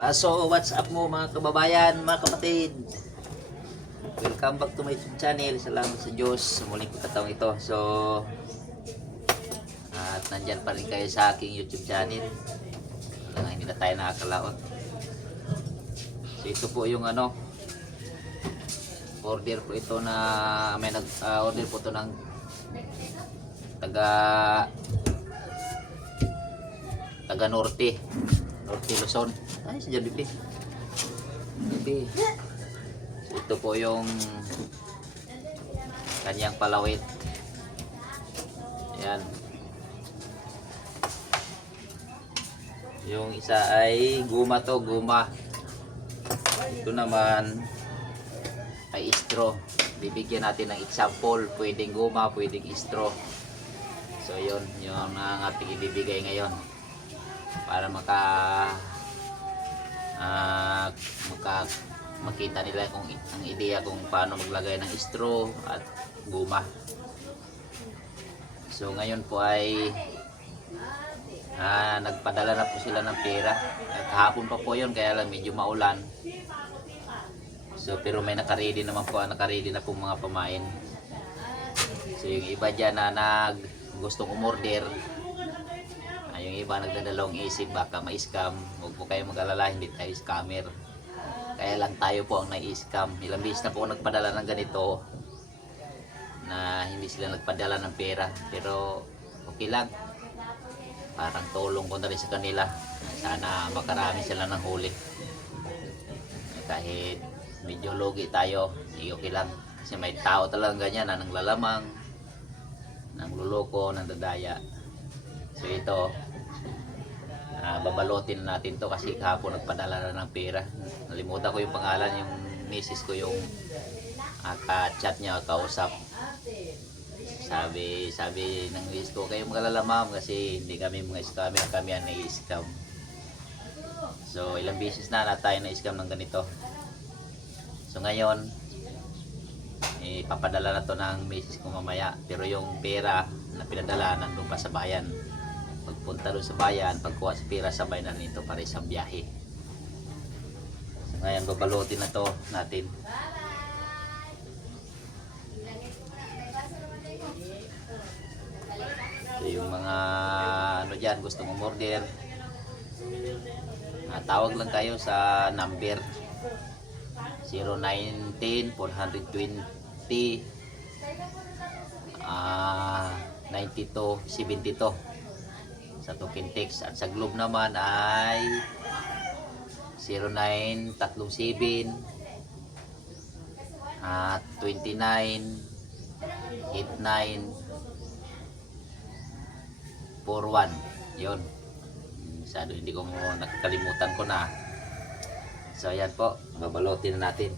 So, what's up mo mga kababayan, mga kapatid? Welcome back to my YouTube channel. Salamat sa Diyos sa muling pagkataong ito. So, at nandyan pa rin kayo sa aking YouTube channel. Hindi na tayo nakakalaot. So, ito po yung order po ito na may order po ito ng taga Norte Luzon. Ay, si Jollibee. So, ito po yung kanyang palawit. Ayan. Yung isa ay guma to, guma. Ito naman ay straw. Bibigyan natin ng example. Pwedeng guma, pwedeng straw. So yun, yung ang ating ibibigay ngayon. Para makita nila kung ang ideya kung paano maglagay ng straw at guma. So ngayon po ay nagpadala na po sila ng pera. At hapon pa po yun, kaya lang medyo maulan. So pero may nakaready naman po, nakaready na po mga pamain. So yung iba dyan na gustong umorder, yung iba nagdadalawang isip baka ma-scam. Huwag po kayo mag-alala, hindi tayo scammer. Kaya lang tayo po ang na-scam. Ilang beses na po nagpadala ng ganito na hindi sila nagpadala ng pera. Pero okay lang, parang tulong ko na rin sa kanila. Sana makarami sila ng huli. Kahit medyo logi tayo, okay lang. Kasi may tao talagang ganyan na nanglalamang, nangluloko, nandadaya. So ito, babalotin na natin to kasi kahapon nagpadala na ng pera. Nalimutan ko yung pangalan, yung misis ko yung ka-chat niya, kausap. Sabi ng misis ko, kayo magalala ma'am kasi hindi kami mga scammer, kami ang na-scam. So ilang beses na tayo na-scam ng ganito. So ngayon, ipapadala na to ng misis ko mamaya. Pero yung pera na pinadala nandun pa sa bayan. Pagpunta doon sa bayan, pagkuha sa pera, sabay na nito para isang biyahe. So ngayon, babalutin na to natin. So yung mga dyan, gusto mong order, tawag lang kayo sa number 019-420 9272 sa token text. At sa Globe naman ay 0937 29 89 41. Yun, masyado hindi ko nakakalimutan ko na. So ayan po, babalotin na natin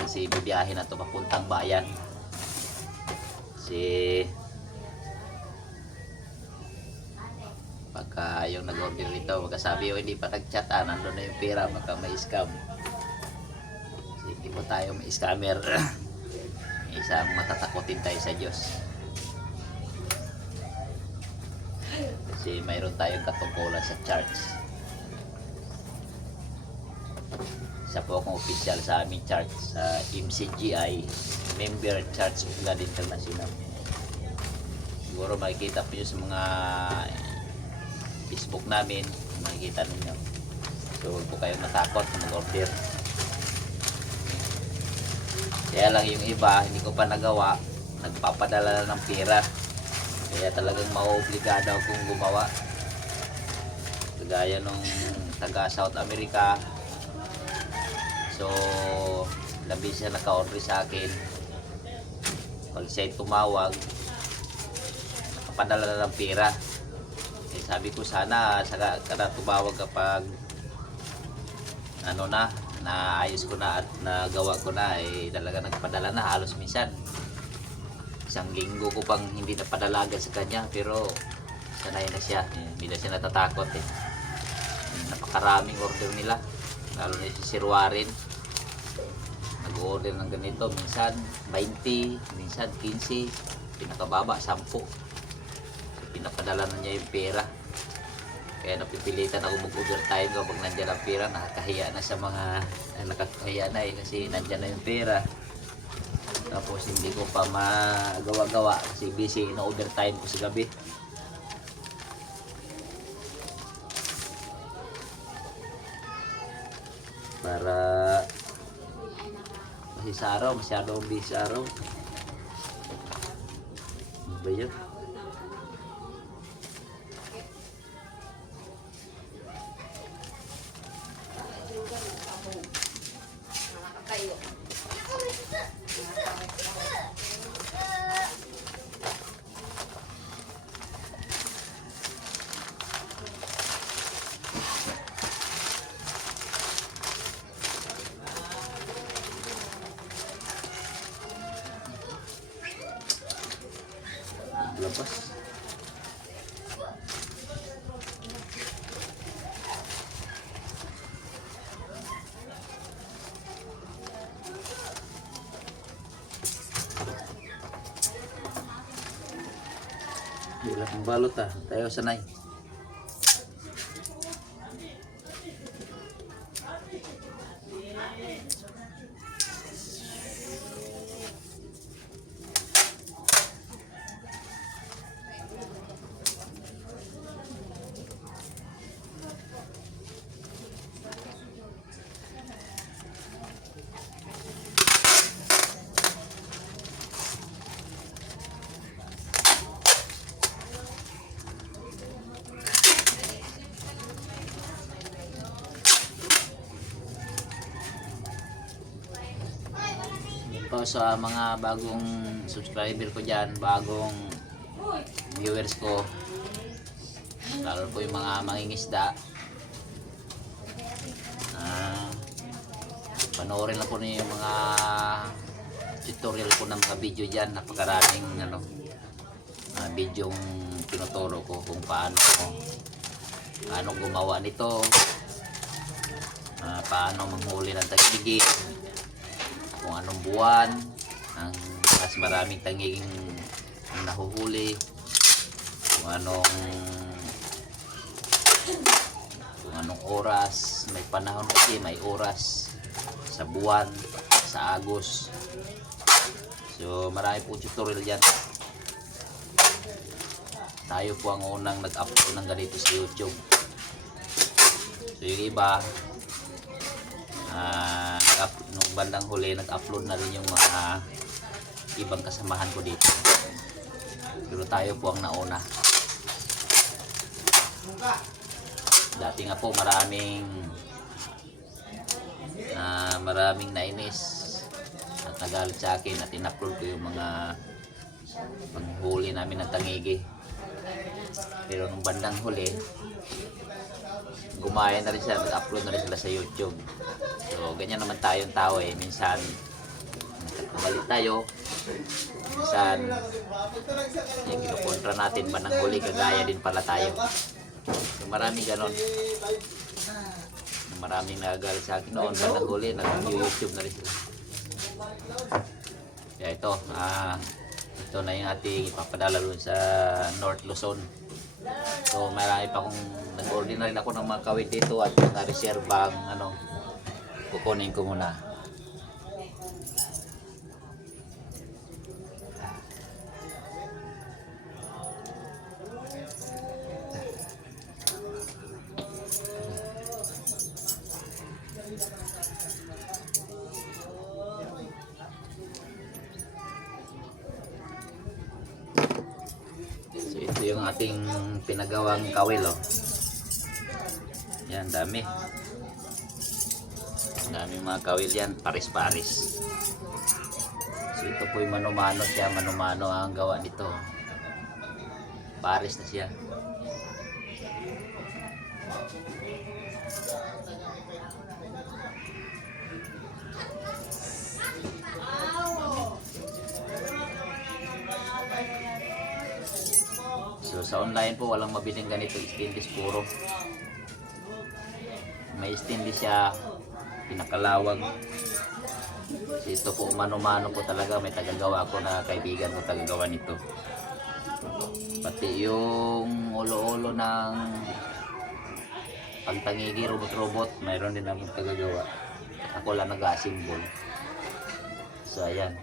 kasi bibiyahin na to papuntang bayan. Kasi pagka yung nag-order nito, magkasabi o hindi pa nag-chat, nandun na yung pera, maka may scam. Kasi hindi po tayo may scammer. Isang matatakotin tayo sa Diyos. Kasi mayroon tayong katungkulan sa church. Isa po akong official sa aming church, sa MCGI, Member Church of God International. Siguro makikita po nyo sa mga Facebook namin, makikita ninyo. So huwag po kayo matakot na mag-order. Kaya lang yung iba, hindi ko pa nagawa, nagpapadala na ng pera. Kaya talagang maobligado akong gumawa. Kagaya nung taga South America. So labis siya naka-order sa akin. Pag siya'y tumawag, nakapadala na ng pera. Sabi ko sana kada tumawag kapag naayos ko na at nagawa ko na, talaga nagpadala na halos minsan. Isang linggo ko pang hindi napadala agad sa kanya, pero sanay na siya. Hindi na siya natatakot Napakaraming order nila, lalo na si Sir Warren. Nag-order ng ganito, minsan 20, minsan 15, pinakababa 10. Pinapadala na niya yung pera. Kaya napipilitan ako mag-overtime kapag nandyan ang pera. Nakakahiya na sa mga nakakahiya na kasi nandyan na yung pera. Tapos hindi ko pa magawa-gawa kasi busy na overtime ko sa gabi. Para kasi sa araw, masyadong busy sa araw. Ano ba yun? Labas. Wala kang balot tayo sanay. Po sa mga bagong subscriber ko dyan, bagong viewers ko, lalo po yung mga mangingisda, panoorin lang po niyo yung mga tutorial ko ng mga video dyan. Napakaraming video tinuturo ko kung paano gumawa nito, paano manghuli ng tagiging, kung anong buwan ang mas maraming tanging nahuhuli, kung anong oras, may panahon kasi may oras sa buwan, sa Agos. So marami po tutorial yan. Tayo po ang unang nag-upload ng ganito sa YouTube. So yung iba nung bandang huli nag-upload na rin yung mga ibang kasamahan ko dito, pero tayo po ang nauna. Dati nga po maraming nainis at nagalit sa akin at in-upload ko yung mga panghuli namin ng tangigi, pero nung bandang huli gumaya na rin sila, nag-upload na rin sila sa YouTube. So ganyan naman tayong tao minsan nagkakabalit tayo, minsan yung kinukontra natin bandang huli kagaya din pala tayo. So maraming ganon, maraming nagagalit sa akin noon, bandang huli nag-YouTube na rin sila. Kaya ito na yung ating ipapadala doon sa North Luzon. So marami pa akong nag-order na rin ako ng mga kawit dito at mga reserbang kukunin ko muna. So ito yung ating pinagawang kawil, yan, dami mga kawil yan, paris-paris. So ito po yung mano-mano siya, mano-mano ang gawa nito, paris na siya. So sa online po walang mabiling ganito, stainless puro. May stainless siya, pinakalawag. So ito po mano-mano po talaga, may tagagawa ko na kaibigan ko tagagawa nito. Pati yung ulo-ulo ng pagtangigi, robot-robot, mayroon din akong tagagawa. Ako lang nag-assemble. So ayan.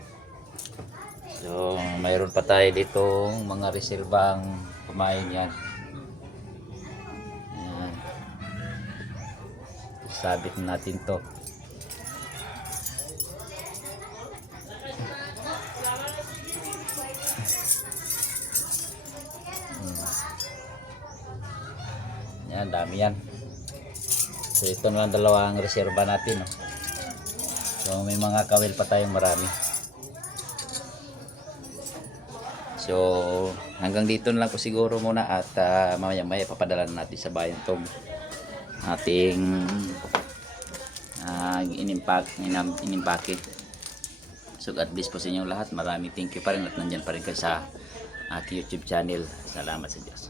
So mayroon pa tayo dito mga reserbang pamain yan. Ayan. Sabit natin to. Yan, dami yan. So ito na lang dalawang reserba natin. Oh. So may mga kawil pa tayong marami. So hanggang dito na lang po siguro muna at mamaya papadala na natin sa bayan tong ating inimpake. So God bless po sa inyong lahat. Maraming thank you pa rin at nandyan pa rin kayo sa ating YouTube channel. Salamat sa Diyos.